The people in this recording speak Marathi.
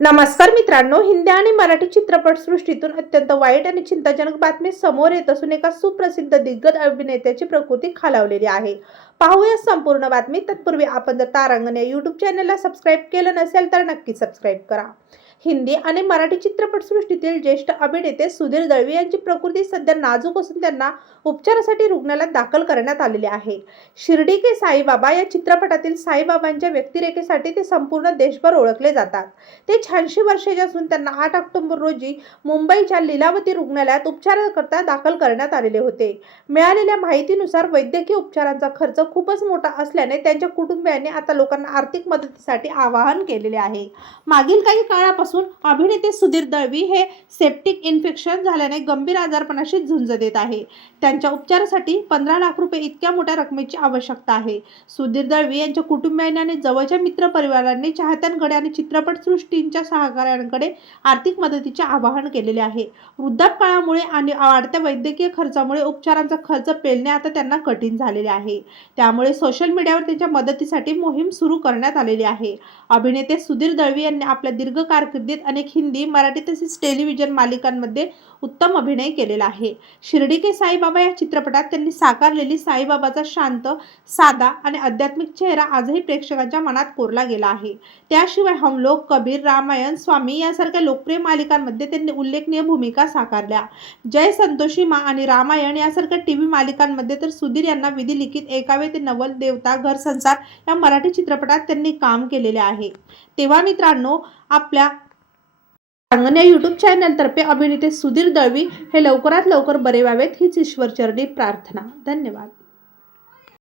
नमस्कार मित्रांनो हिंदी आणि मराठी चित्रपटसृष्टीतून अत्यंत वाईट आणि चिंताजनक बातमी समोर येत असून एका सुप्रसिद्ध दिग्गज अभिनेत्याची प्रकृती खालावलेली आहे. पाहूया संपूर्ण बातमी. तत्पूर्वी आपण जर तारांगण या यूट्यूब चॅनलला सबस्क्राईब केलं नसेल तर नक्की सबस्क्राईब करा. हिंदी आणि मराठी चित्रपटसृष्टीतील ज्येष्ठ अभिनेते सुधीर दळवी यांची प्रकृती सध्या नाजूक असून त्यांना उपचारासाठी रुग्णालयात दाखल करण्यात आलेले आहे. शिर्डी के साईबाबा या चित्रपटातील साईबाबांच्या व्यक्तिरेखेसाठी ते संपूर्ण देशभर ओळखले जातात. ते शहाऐंशी वर्षाचे असून त्यांना आठ ऑक्टोबर रोजी मुंबईच्या लीलावती रुग्णालयात उपचाराकरता दाखल करण्यात आलेले होते. मिळालेल्या माहितीनुसार वैद्यकीय उपचारांचा खर्च खूपच मोठा असल्याने त्यांच्या कुटुंबियांनी आता लोकांना आर्थिक मदतीसाठी आवाहन केलेले आहे. मागील काही काळापासून अभिनेते सुधीर दळवी हे सेप्टिक इन्फेक्शन झाल्याने गंभीर आजारपणाशी झुंज देत आहे. त्यांच्या उपचारासाठी पंधरा लाख रुपये इतक्या मोठ्या रकमेची आवश्यकता आहे. सुधीर दळवी यांच्या कुटुंबियांनी आणि जवळच्या मित्रपरिवारांनी चाहत्यांकडे आणि चित्रपटसृष्टींच्या सहकाऱ्यांकडे आर्थिक मदतीचे आवाहन केलेले आहे. वृद्धापकाळामुळे आणि वाढत्या वैद्यकीय खर्चामुळे उपचारांचा खर्च पेलणे आता त्यांना कठीण झालेले आहे. त्यामुळे सोशल मीडियावर त्यांच्या मदतीसाठी मोहीम सुरू करण्यात आलेली आहे. अभिनेते सुधीर दळवी यांनी आपल्या दीर्घ कारकिर्दीत अनेक हिंदी मराठी तसेच टेलिव्हिजन मालिकांमध्ये उत्तम अभिनय केलेला आहे. शिर्डी के साईबाबा या चित्रपटात त्यांनी साकारलेली साईबाबाचा शांत साधा आणि आध्यात्मिक चेहरा आजही प्रेक्षकांच्या मनात कोरला गेला आहे. त्याशिवाय हमलोक कबीर रामायण स्वामी यासारख्या लोकप्रिय मालिकांमध्ये त्यांनी उल्लेखनीय भूमिका साकारल्या. जय संतोषी मा आणि रामायण यासारख्या टी व्ही मालिकांमध्ये तर सुधीर यांना विधी लिखित एकावे ते नवल देवता घर संसार या मराठी चित्रपटात त्यांनी काम केलेले आहे. तेव्हा मित्रांनो आपल्या सांगण्या यूट्यूब चॅनलतर्फे अभिनेते सुधीर दळवी हे लवकरात लवकर बरे व्हावेत हीच ईश्वरचरणी प्रार्थना. धन्यवाद.